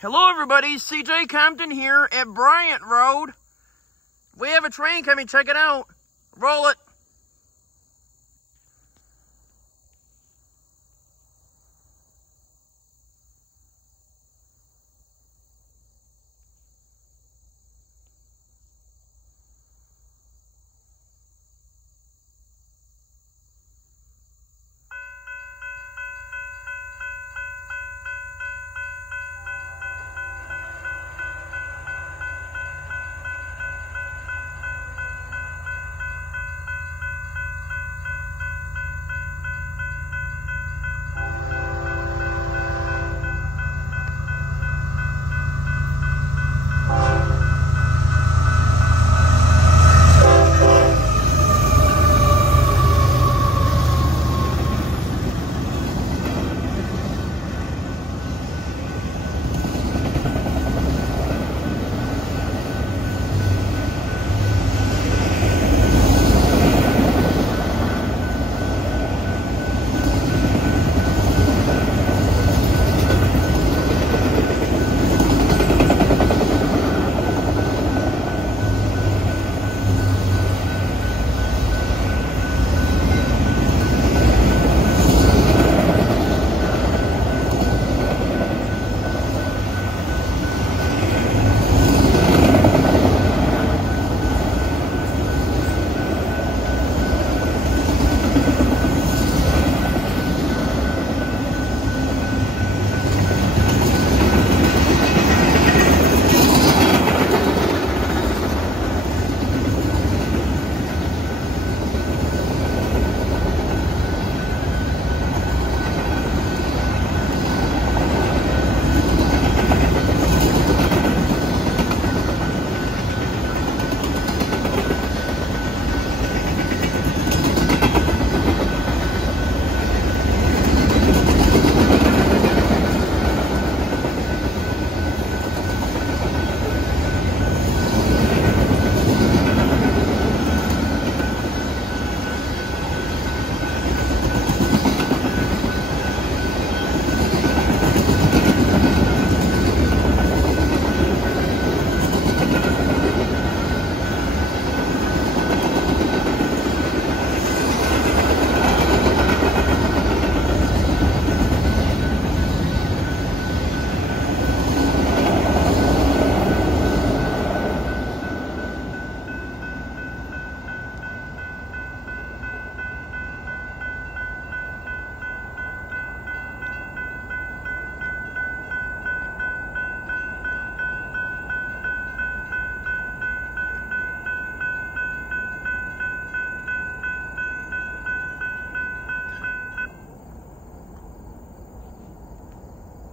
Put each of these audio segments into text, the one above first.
Hello everybody, CJ Compton here at Bryant Road. We have a train coming, check it out. Roll it.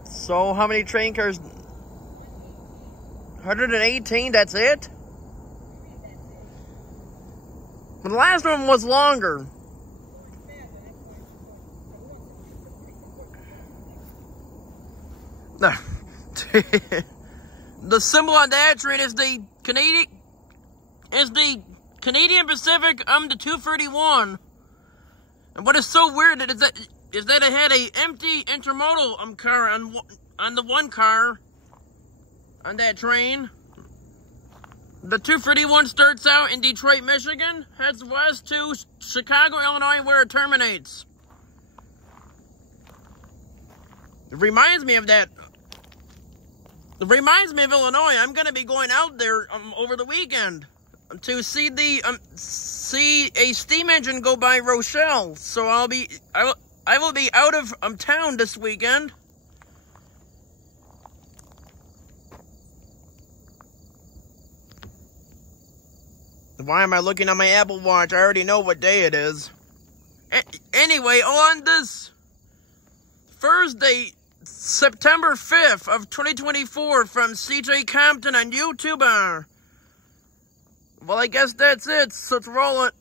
So how many train cars? 118, that's it? The last one was longer. The symbol on that train is the Canadian Pacific the 231. And what is so weird is that it had a empty intermodal car on the one car on that train. The 231 starts out in Detroit, Michigan, heads west to Chicago, Illinois, where it terminates. It reminds me of that. It reminds me of Illinois. I'm going to be going out there over the weekend to see a steam engine go by Rochelle. So I will be out of town this weekend. Why am I looking on my Apple Watch? I already know what day it is. Anyway, on this Thursday, September 5th of 2024 from CJ Compton on YouTube. Well, I guess that's it. So let's roll it.